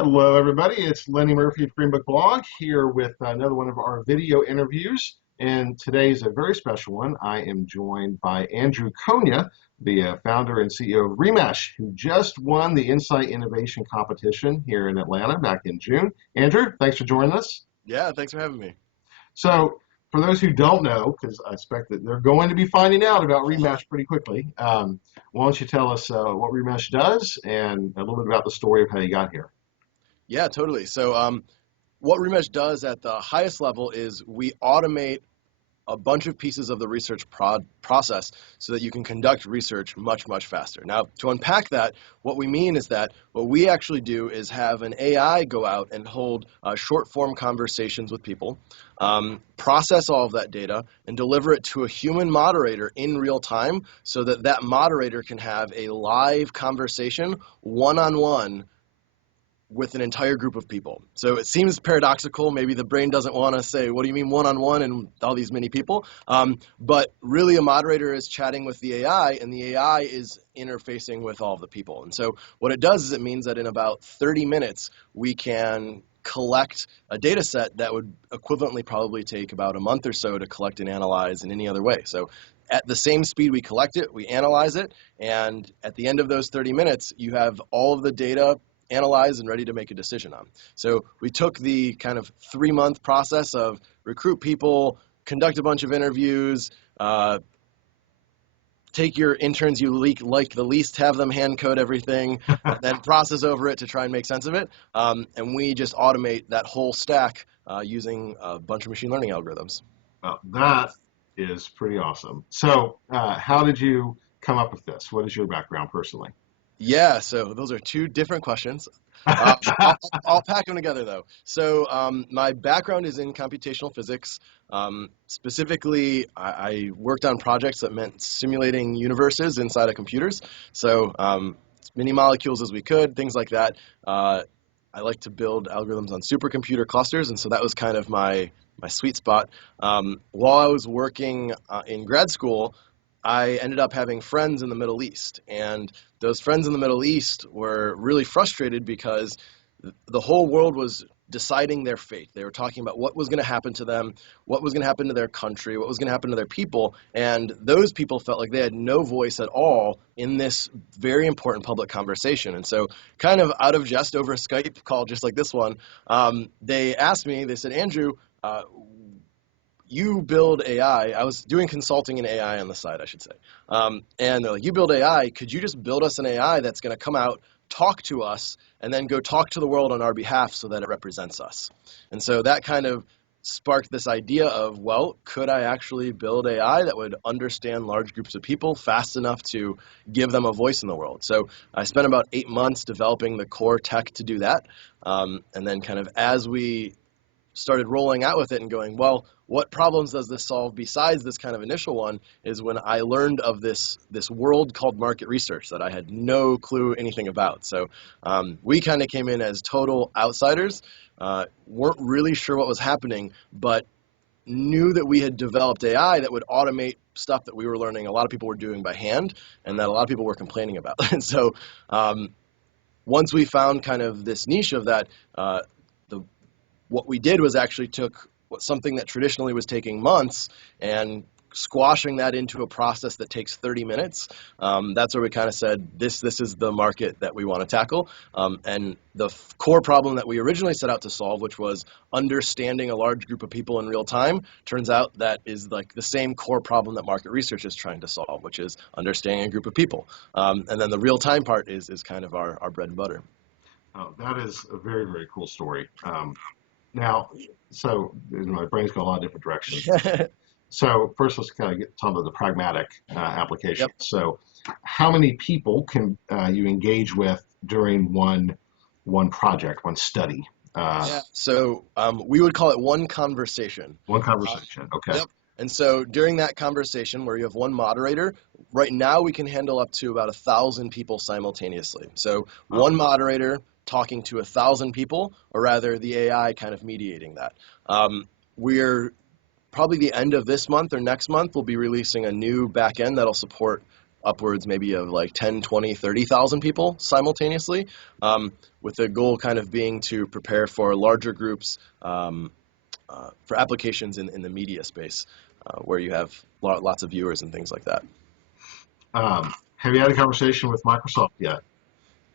Hello, everybody. It's Lenny Murphy of Green Book Blog here with another one of our video interviews. And today's a very special one. I am joined by Andrew Konya, the founder and CEO of Remesh, who just won the Insight Innovation Competition here in Atlanta back in June. Andrew, thanks for joining us. Yeah, thanks for having me. So, for those who don't know, because I expect that they're going to be finding out about Remesh pretty quickly, why don't you tell us what Remesh does and a little bit about the story of how you got here? Yeah, totally. So what Remesh does at the highest level is we automate a bunch of pieces of the research process so that you can conduct research much, much faster. Now, to unpack that, what we mean is that what we actually do is have an AI go out and hold short-form conversations with people, process all of that data, and deliver it to a human moderator in real time so that that moderator can have a live conversation one-on-one with an entire group of people. So it seems paradoxical. Maybe the brain doesn't want to say, what do you mean one-on-one and all these many people? But really a moderator is chatting with the AI and the AI is interfacing with all of the people. And so what it does is it means that in about 30 minutes, we can collect a data set that would equivalently probably take about a month or so to collect and analyze in any other way. So at the same speed we collect it, we analyze it, and at the end of those 30 minutes, you have all of the data analyze and ready to make a decision on. So we took the kind of 3-month process of recruit people, conduct a bunch of interviews, take your interns you like the least, have them hand code everything, and then process over it to try and make sense of it. And we just automate that whole stack using a bunch of machine learning algorithms. Well, that is pretty awesome. So how did you come up with this? What is your background personally? Yeah, so those are two different questions. I'll pack them together, though. So my background is in computational physics. Specifically, I worked on projects that meant simulating universes inside of computers. So as many molecules as we could, things like that. I like to build algorithms on supercomputer clusters, and so that was kind of my sweet spot. While I was working in grad school, I ended up having friends in the Middle East, and those friends in the Middle East were really frustrated because the whole world was deciding their fate. They were talking about what was going to happen to them, what was going to happen to their country, what was going to happen to their people, and those people felt like they had no voice at all in this very important public conversation. And so kind of out of jest over a Skype call just like this one, they asked me, they said, Andrew, you build AI. I was doing consulting in AI on the side, I should say. And they're like, you build AI. Could you just build us an AI that's going to come out, talk to us, and then go talk to the world on our behalf so that it represents us? And so that kind of sparked this idea of, well, could I actually build AI that would understand large groups of people fast enough to give them a voice in the world? So I spent about 8 months developing the core tech to do that. And then kind of as we started rolling out with it and going, well, what problems does this solve besides this kind of initial one, is when I learned of this world called market research that I had no clue anything about. So we kind of came in as total outsiders, weren't really sure what was happening, but knew that we had developed AI that would automate stuff that we were learning a lot of people were doing by hand and that a lot of people were complaining about. And so once we found kind of this niche of that, what we did was actually took something that traditionally was taking months and squashing that into a process that takes 30 minutes. That's where we kind of said, this is the market that we want to tackle. And the core problem that we originally set out to solve, which was understanding a large group of people in real time, turns out that is like the same core problem that market research is trying to solve, which is understanding a group of people. And then the real time part is kind of our bread and butter. Oh, that is a very, very cool story. Now, so my brain's got a lot of different directions. So first, let's kind of get talk about the pragmatic application. Yep. So, how many people can you engage with during one project, one study? Yeah. So we would call it one conversation. One conversation. Okay. Yep. And so during that conversation where you have one moderator, right now we can handle up to about 1,000 people simultaneously. So one moderator talking to 1,000 people, or rather the AI kind of mediating that. We're probably the end of this month or next month, we'll be releasing a new backend that'll support upwards maybe of like 10, 20, 30,000 people simultaneously, with the goal kind of being to prepare for larger groups for applications in the media space, where you have lots of viewers and things like that. Have you had a conversation with Microsoft yet?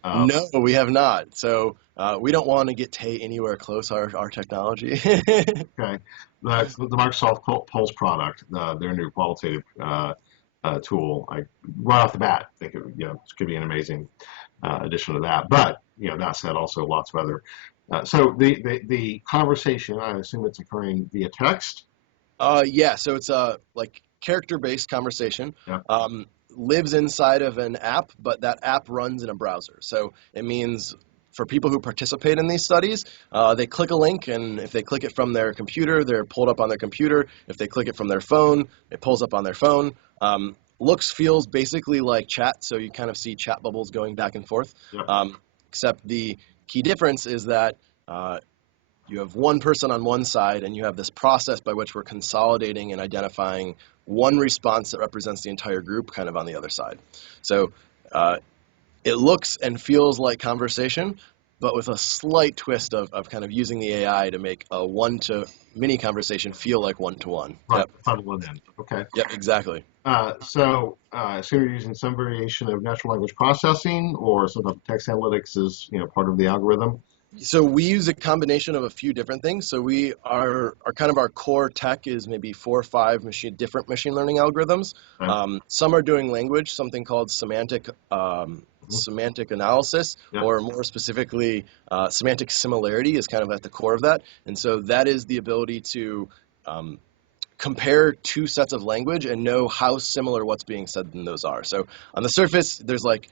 No, we have not. So we don't want to get anywhere close our technology. Okay, the Microsoft Pulse product, their new qualitative tool. Right off the bat, think it could be an amazing addition to that. But that said, also lots of other. So the conversation, I assume it's occurring via text. Yeah, so it's a like character-based conversation. Yeah. Lives inside of an app, but that app runs in a browser. So it means for people who participate in these studies, they click a link, and if they click it from their computer, they're pulled up on their computer. If they click it from their phone, it pulls up on their phone. Feels basically like chat, so you kind of see chat bubbles going back and forth. Yeah. Except the key difference is that you have one person on one side, and you have this process by which we're consolidating and identifying one response that represents the entire group kind of on the other side. So it looks and feels like conversation, but with a slight twist of kind of using the AI to make a one-to-many conversation feel like one-to-one. Right, Yep. funnel it in. Okay. Yep, exactly. So I assume you're using some variation of natural language processing or some type of text analytics as part of the algorithm. So we use a combination of a few different things. So we are kind of our core tech is maybe 4 or 5 different machine learning algorithms. Okay. Some are doing language, something called semantic analysis, Yeah. or more specifically, semantic similarity is kind of at the core of that. And so that is the ability to compare two sets of language and know how similar what's being said in those are. So on the surface, there's like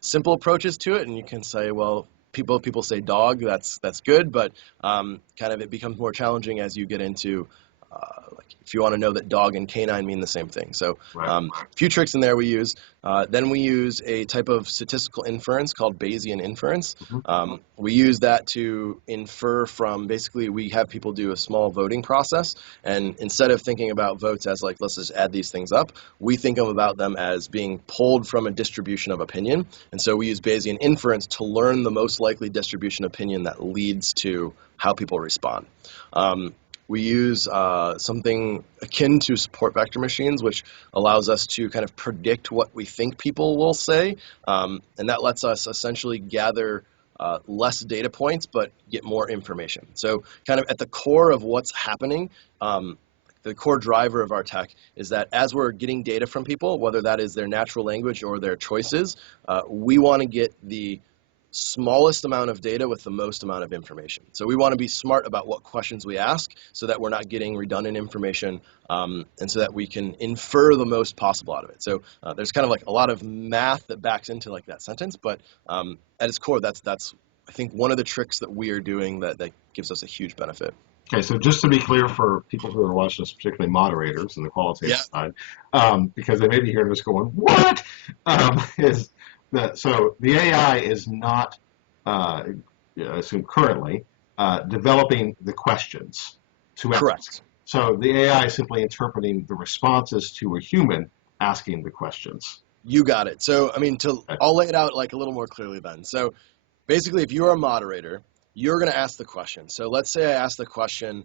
simple approaches to it, and you can say, well, people say dog, that's good, but kind of it becomes more challenging as you get into if you want to know that dog and canine mean the same thing. So a few tricks in there we use. Then we use a type of statistical inference called Bayesian inference. Mm-hmm. We use that to infer from, basically we have people do a small voting process, and instead of thinking about votes as like, let's just add these things up, we think about them as being pulled from a distribution of opinion. And so we use Bayesian inference to learn the most likely distribution of opinion that leads to how people respond. We use something akin to support vector machines, which allows us to kind of predict what we think people will say, and that lets us essentially gather less data points but get more information. So kind of at the core of what's happening, the core driver of our tech is that as we're getting data from people, whether that is their natural language or their choices, we want to get the smallest amount of data with the most amount of information. So we want to be smart about what questions we ask so that we're not getting redundant information, and so that we can infer the most possible out of it. So there's kind of like a lot of math that backs into like that sentence, but at its core, that's I think one of the tricks that we are doing that gives us a huge benefit. Okay, so just to be clear for people who are watching this, particularly moderators in the qualitative side, because they may be hearing this going, what? So the AI is not, I assume currently, developing the questions to ask. Correct. So the AI is simply interpreting the responses to a human asking the questions. You got it. So, I mean, I'll lay it out like a little more clearly then. So basically, if you're a moderator, you're going to ask the question. So let's say I ask the question,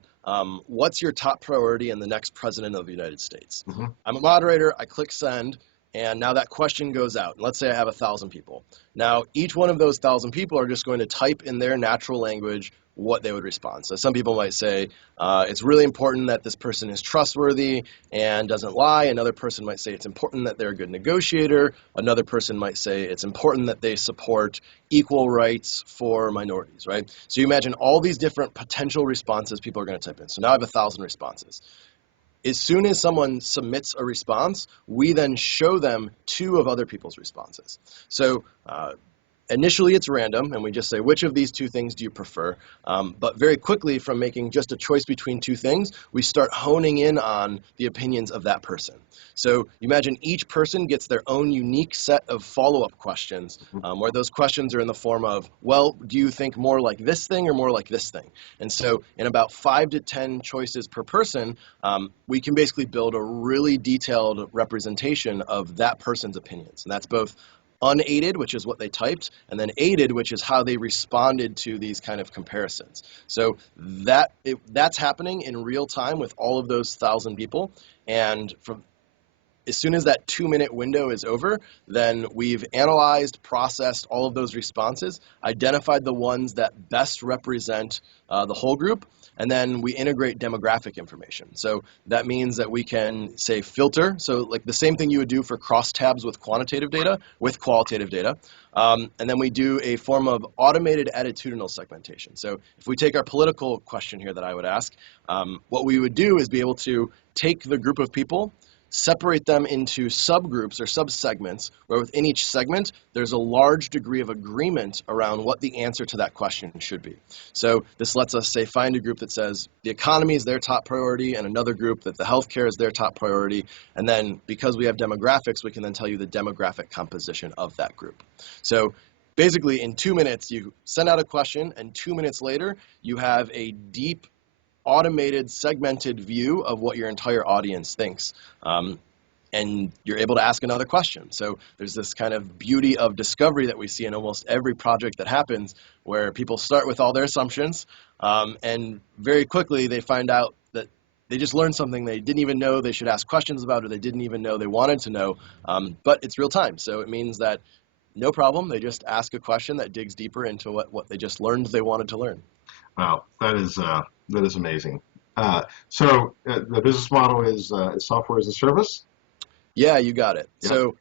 what's your top priority in the next president of the United States? Mm-hmm. I'm a moderator. I click send. And now that question goes out. Let's say I have 1,000 people. Now, each one of those 1,000 people are just going to type in their natural language what they would respond. So some people might say, it's really important that this person is trustworthy and doesn't lie. Another person might say it's important that they're a good negotiator. Another person might say it's important that they support equal rights for minorities, right? So you imagine all these different potential responses people are going to type in. So now I have 1,000 responses. As soon as someone submits a response, we then show them 2 of other people's responses. So initially it's random, and we just say, which of these two things do you prefer? But very quickly, from making just a choice between two things, we start honing in on the opinions of that person. So you imagine each person gets their own unique set of follow-up questions, where those questions are in the form of, well, do you think more like this thing or more like this thing? And so in about 5 to 10 choices per person, we can basically build a really detailed representation of that person's opinions. And that's both unaided, which is what they typed, and then aided, which is how they responded to these kind of comparisons. So that's happening in real time with all of those 1,000 people. And as soon as that 2-minute window is over, then we've analyzed, processed all of those responses, identified the ones that best represent the whole group, and then we integrate demographic information. So that means that we can, say, filter. So like the same thing you would do for crosstabs with quantitative data, with qualitative data. And then we do a form of automated attitudinal segmentation. So if we take our political question here that I would ask, what we would do is be able to take the group of people, separate them into subgroups or subsegments, where within each segment, there's a large degree of agreement around what the answer to that question should be. So this lets us, say, find a group that says the economy is their top priority, and another group that the healthcare is their top priority. And then because we have demographics, we can then tell you the demographic composition of that group. So basically, in 2 minutes, you send out a question, and 2 minutes later, you have a deep, automated, segmented view of what your entire audience thinks. And you're able to ask another question. So there's this kind of beauty of discovery that we see in almost every project that happens, where people start with all their assumptions, and very quickly they find out that they just learned something they didn't even know they should ask questions about, or they didn't even know they wanted to know. But it's real time, so it means that no problem, they just ask a question that digs deeper into what they just learned they wanted to learn. Wow, that is amazing. So the business model is software as a service? Yeah, you got it. Yeah. So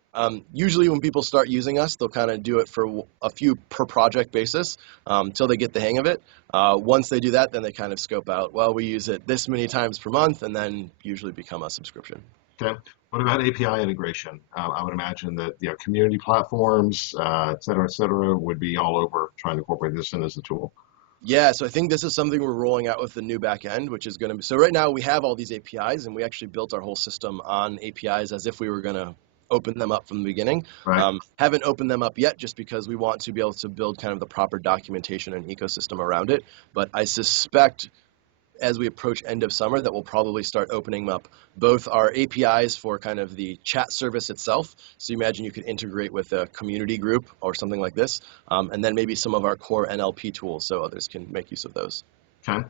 usually when people start using us, they'll kind of do it for a few per project basis until they get the hang of it. Once they do that, then they kind of scope out, well, we use it this many times per month, and then usually become a subscription. Okay. What about API integration? I would imagine that community platforms, et cetera, would be all over trying to incorporate this in as a tool. Yeah, so I think this is something we're rolling out with the new back end, which is going to be, so right now we have all these APIs, and we actually built our whole system on APIs as if we were going to open them up from the beginning. Right. Haven't opened them up yet just because we want to be able to build kind of the proper documentation and ecosystem around it. But I suspect as we approach end of summer that we'll probably start opening up both our APIs for kind of the chat service itself. So you imagine you could integrate with a community group or something like this, and then maybe some of our core NLP tools so others can make use of those. Okay.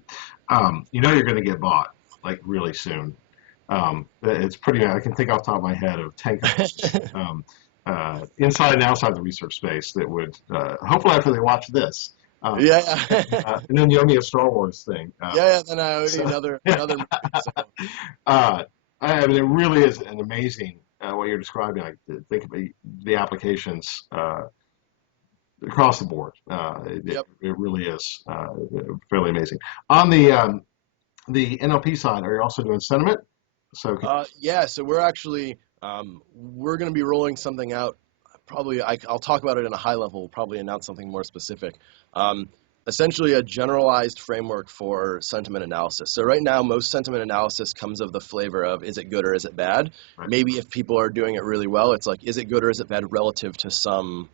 You're going to get bought like really soon. It's pretty, I can think off the top of my head of 10 companies inside and outside the research space that would, hopefully after they watch this, Yeah. and then you owe me a Star Wars thing. Then I owe you another movie. So. I mean, it really is an amazing what you're describing. I think of the applications across the board. Yep. It really is fairly amazing. On the NLP side, are you also doing sentiment? So so we're actually we're going to be rolling something out. Probably I'll talk about it in a high level. We'll probably announce something more specific. Essentially a generalized framework for sentiment analysis. So right now, most sentiment analysis comes of the flavor of, is it good or is it bad? Right. Maybe if people are doing it really well, it's like, is it good or is it bad relative to some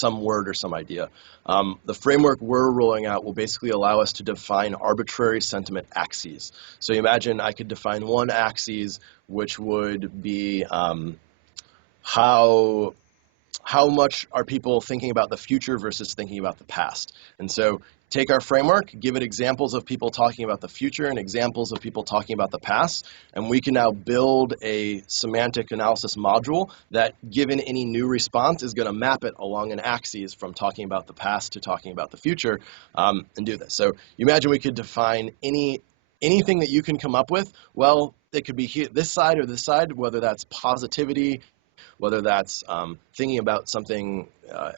word or some idea? The framework we're rolling out will basically allow us to define arbitrary sentiment axes. So you imagine I could define one axis, which would be how much are people thinking about the future versus thinking about the past? And so take our framework, give it examples of people talking about the future and examples of people talking about the past, and we can now build a semantic analysis module that, given any new response, is going to map it along an axis from talking about the past to talking about the future, and do this. So you imagine we could define anything that you can come up with. Well, it could be this side or this side, whether that's positivity, whether that's thinking about something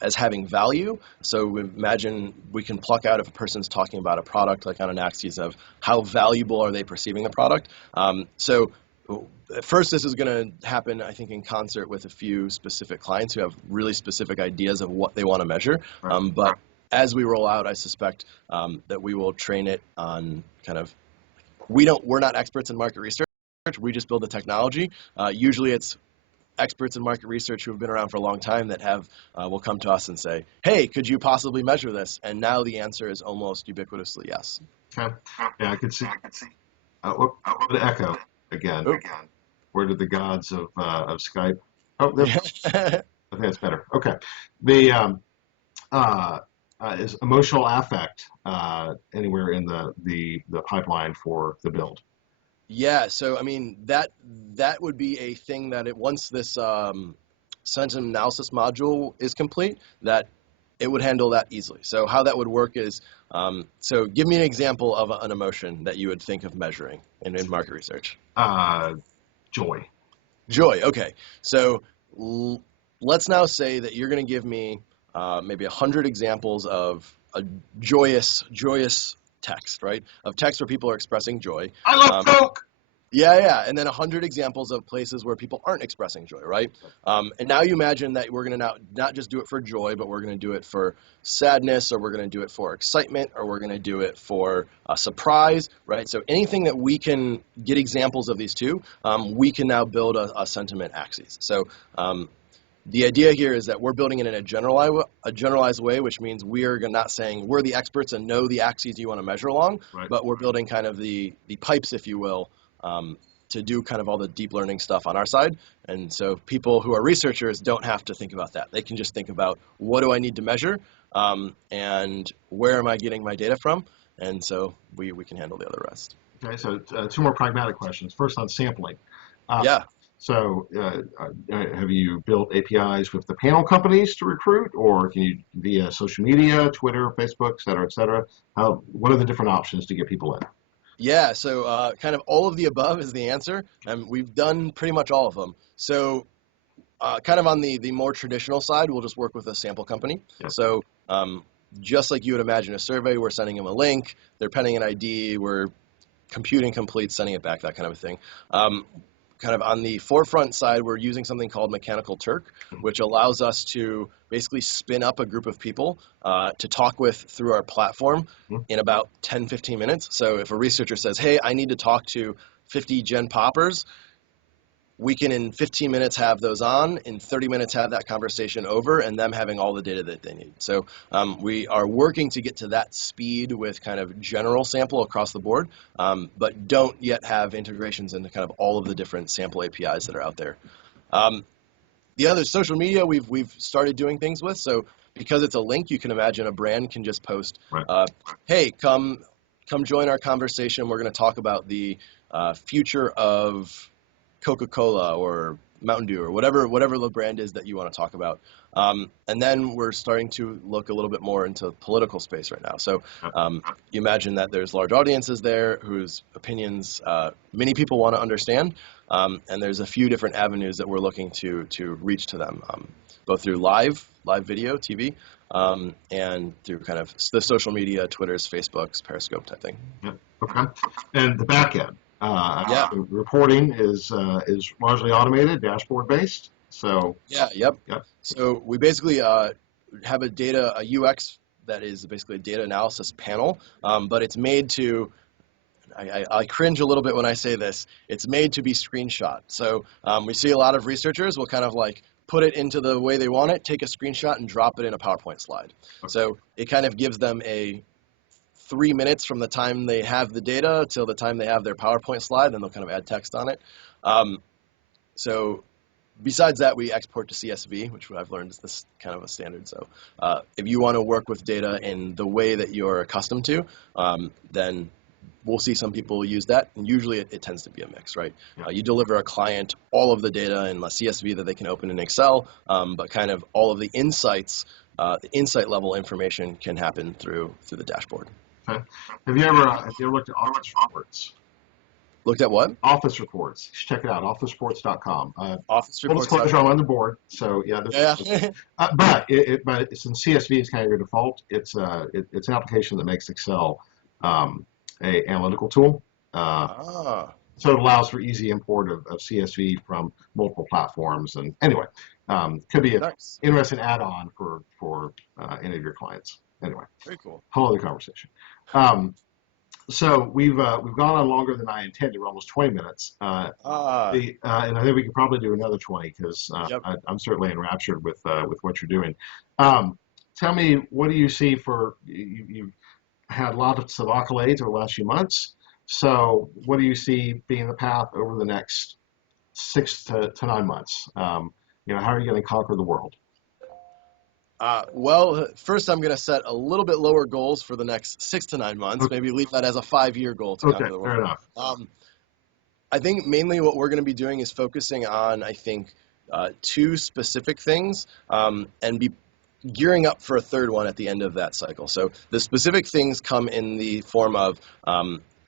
as having value. So imagine we can pluck out if a person's talking about a product, like on an axis of how valuable are they perceiving the product. So At first, this is going to happen, I think, in concert with a few specific clients who have really specific ideas of what they want to measure. Right. But as we roll out, I suspect that we will train it on kind of, we're not experts in market research. We just build the technology. Usually it's experts in market research who have been around for a long time that will come to us and say, hey, could you possibly measure this? And now the answer is almost ubiquitously yes. Okay. Yeah, I could see. The echo again. Oh. Where did the gods of Skype? Oh, there, Yeah. I think that's better. Okay. The is emotional affect anywhere in the pipeline for the build? Yeah, so I mean that would be a thing that once this sentiment analysis module is complete, that it would handle that easily. So how that would work is, so give me an example of an emotion that you would think of measuring in market research. Joy. Joy. Okay, so let's now say that you're going to give me maybe 100 examples of a joyous text, right? Of text where people are expressing joy. I love Coke. Yeah, and then 100 examples of places where people aren't expressing joy, right? And now you imagine that we're going to not just do it for joy, but we're going to do it for sadness, or we're going to do it for excitement, or we're going to do it for surprise, right? So anything that we can get examples of these two, we can now build a sentiment axis. So the idea here is that we're building it in a generalized way, which means we're not saying we're the experts and know the axes you want to measure along, right. But we're building kind of the pipes, if you will, to do kind of all the deep learning stuff on our side. And so people who are researchers don't have to think about that. They can just think about, what do I need to measure, and where am I getting my data from? And so we can handle the other rest. Okay, so two more pragmatic questions. First on sampling. Yeah. So have you built APIs with the panel companies to recruit, or can you via social media, Twitter, Facebook, et cetera, et cetera? What are the different options to get people in? Yeah, so kind of all of the above is the answer, and we've done pretty much all of them. So kind of on the more traditional side, we'll just work with a sample company. Yeah. So just like you would imagine a survey, we're sending them a link, they're penning an ID, we're computing complete, sending it back, that kind of a thing. Kind of on the forefront side, we're using something called Mechanical Turk, which allows us to basically spin up a group of people to talk with through our platform in about 10, 15 minutes. So if a researcher says, hey, I need to talk to 50 Gen Poppers, we can in 15 minutes have those on, in 30 minutes have that conversation over, and them having all the data that they need. So we are working to get to that speed with kind of general sample across the board, but don't yet have integrations into kind of all of the different sample APIs that are out there. The other social media we've started doing things with, so because it's a link, you can imagine a brand can just post, right. Hey, come join our conversation. We're going to talk about the future of Coca-Cola or Mountain Dew or whatever the brand is that you want to talk about. And then we're starting to look a little bit more into political space right now. So you imagine that there's large audiences there whose opinions many people want to understand. And there's a few different avenues that we're looking to reach to them, both through live video, TV, and through kind of the social media, Twitter's, Facebook's, Periscope type thing. Yep. Okay. And the back end. Yeah. The reporting is largely automated, dashboard based. So Yep. So we basically have a UX that is basically a data analysis panel, but it's made to, I cringe a little bit when I say this, it's made to be screenshot. So we see a lot of researchers will kind of like put it into the way they want it, take a screenshot and drop it in a PowerPoint slide. Okay. So it kind of gives them 3 minutes from the time they have the data till the time they have their PowerPoint slide, then they'll kind of add text on it. So besides that, we export to CSV, which I've learned is this kind of a standard. So if you want to work with data in the way that you're accustomed to, then we'll see some people use that. And usually it tends to be a mix, right? Yeah. You deliver a client all of the data in a CSV that they can open in Excel, but kind of all of the insights, the insight level information can happen through the dashboard. Okay. Have you ever looked at office reports? Looked at what? Office reports. You should check it out. Officereports.com. Office reports. Full disclosure, I'm on the board, so yeah. But it's in CSV is kind of your default. It's an application that makes Excel a analytical tool. So it allows for easy import of CSV from multiple platforms. And anyway, could be an Nice. interesting add-on for any of your clients. Anyway, Very cool. whole other conversation. Um, so we've gone on longer than I intended. We're almost 20 minutes. And I think we could probably do another 20 because Yep. I'm certainly enraptured with what you're doing. Tell me, what do you see for you've had lots of accolades over the last few months. So what do you see being the path over the next 6 to 9 months? How are you going to conquer the world? Well, first I'm going to set a little bit lower goals for the next 6 to 9 months. Okay, Maybe leave that as a 5-year goal to okay, conquer the fair world. enough. I think mainly what we're going to be doing is focusing on, I think, two specific things, and be gearing up for a third one at the end of that cycle. So the specific things come in the form of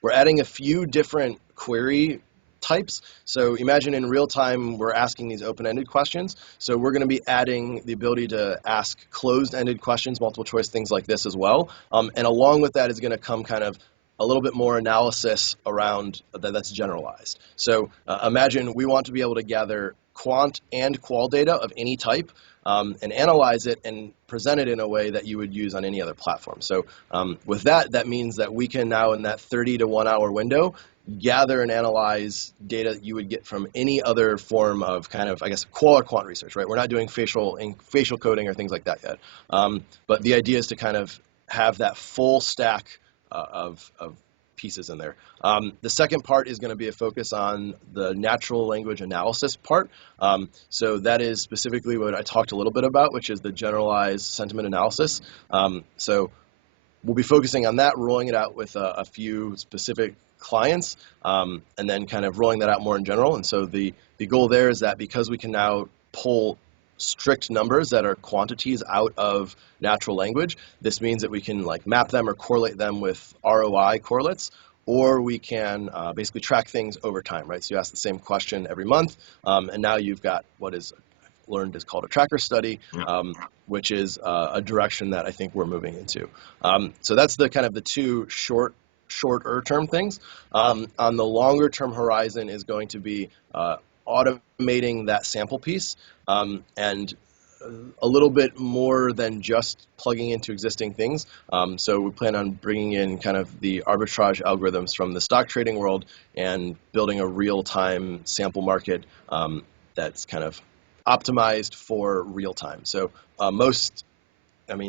we're adding a few different query types. So imagine in real time we're asking these open-ended questions. So we're going to be adding the ability to ask closed-ended questions, multiple choice, things like this as well. And along with that is going to come kind of a little bit more analysis around that's generalized. So imagine we want to be able to gather quant and qual data of any type, and analyze it and present it in a way that you would use on any other platform. So with that, that means that we can now in that 30 to 1 hour window gather and analyze data that you would get from any other form of kind of, I guess, qual or quant research, right? We're not doing facial coding or things like that yet. But the idea is to kind of have that full stack of pieces in there. The second part is going to be a focus on the natural language analysis part. So that is specifically what I talked a little bit about, which is the generalized sentiment analysis. So we'll be focusing on that, rolling it out with a few specific clients, and then kind of rolling that out more in general. And so the goal there is that because we can now pull strict numbers that are quantities out of natural language, this means that we can like map them or correlate them with ROI correlates, or we can basically track things over time, right? So you ask the same question every month, and now you've got what is learned is called a tracker study, which is a direction that I think we're moving into. So that's the kind of the two shorter term things. On the longer term horizon is going to be automating that sample piece, and a little bit more than just plugging into existing things. So we plan on bringing in kind of the arbitrage algorithms from the stock trading world and building a real-time sample market that's kind of optimized for real time. So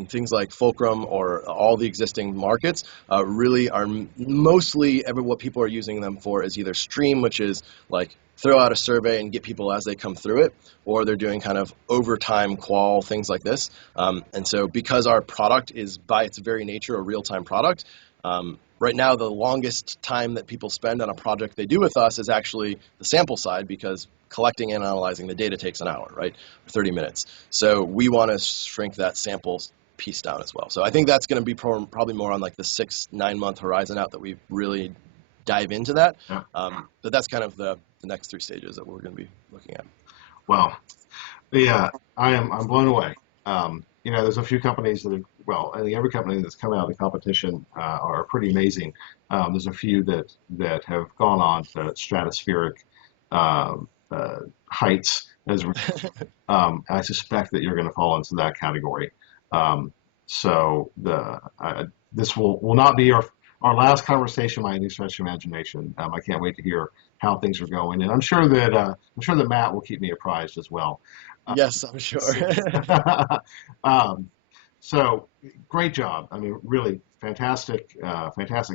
things like Fulcrum or all the existing markets really are mostly what people are using them for is either stream, which is like throw out a survey and get people as they come through it, or they're doing kind of overtime qual, things like this. And so because our product is by its very nature a real-time product, right now the longest time that people spend on a project they do with us is actually the sample side, because collecting and analyzing the data takes an hour, right, or 30 minutes. So we want to shrink that sample piece down as well. So I think that's going to be probably more on like the 6-9 month horizon out that we really dive into that. Yeah. But that's kind of the next 3 stages that we're going to be looking at. Well, yeah, I'm blown away. There's a few companies that I think every company that's come out of the competition are pretty amazing. There's a few that have gone on to stratospheric heights. I suspect that you're going to fall into that category. So this will not be our last conversation by any stretch of imagination. I can't wait to hear how things are going, and I'm sure that Matt will keep me apprised as well. Yes, I'm sure. So great job. I mean, really fantastic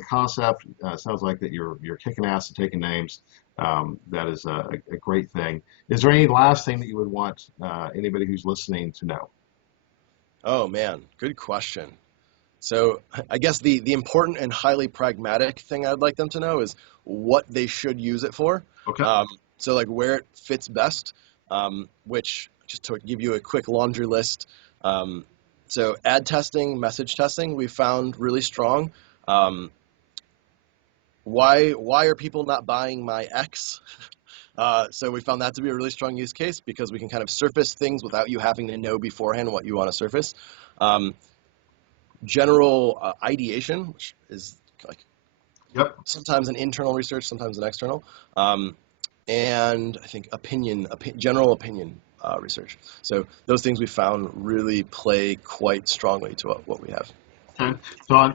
concept. Sounds like that you're kicking ass and taking names. That is a great thing. Is there any last thing that you would want anybody who's listening to know? Oh man, good question. So I guess the important and highly pragmatic thing I'd like them to know is what they should use it for. Okay. So like where it fits best, which just to give you a quick laundry list. So ad testing, message testing, we found really strong. Why are people not buying my X? So we found that to be a really strong use case because we can kind of surface things without you having to know beforehand what you want to surface. General ideation, which is like Yep. sometimes an internal research, sometimes an external, and I think general opinion research. So those things we found really play quite strongly to what we have. Okay. So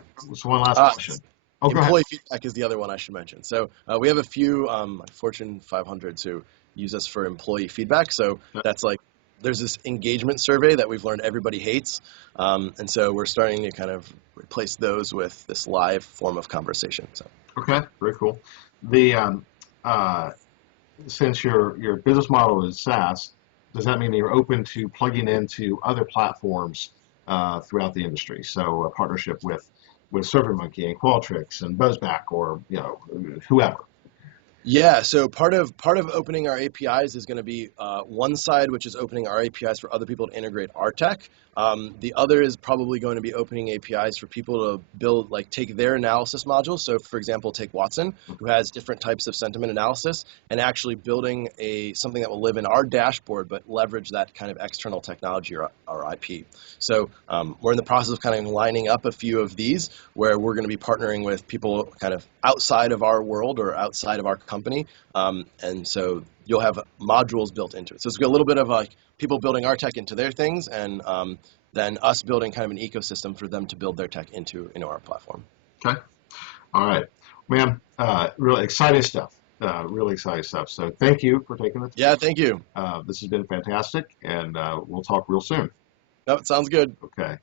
one last Uh, question. Oh, go ahead. Employee feedback is the other one I should mention. So we have a few Fortune 500s who use us for employee feedback. So that's like there's this engagement survey that we've learned everybody hates, and so we're starting to kind of replace those with this live form of conversation. So Okay. Very cool. The uh, since your business model is SaaS, does that mean that you're open to plugging into other platforms throughout the industry? So a partnership with SurveyMonkey and Qualtrics and Buzzback, or whoever. yeah, so part of opening our APIs is going to be one side, which is opening our APIs for other people to integrate our tech. The other is probably going to be opening APIs for people to build, like take their analysis modules. So, for example, take Watson, who has different types of sentiment analysis, and actually building something that will live in our dashboard, but leverage that kind of external technology or our IP. So we're in the process of kind of lining up a few of these where we're going to be partnering with people kind of outside of our world or outside of our company. And so you'll have modules built into it. So it's a little bit of like people building our tech into their things, and then us building kind of an ecosystem for them to build their tech into our platform. Okay. All right, man. Really exciting stuff. Really exciting stuff. So thank you for taking the time. Yeah, thank you. This has been fantastic, and we'll talk real soon. No, it sounds good. Okay.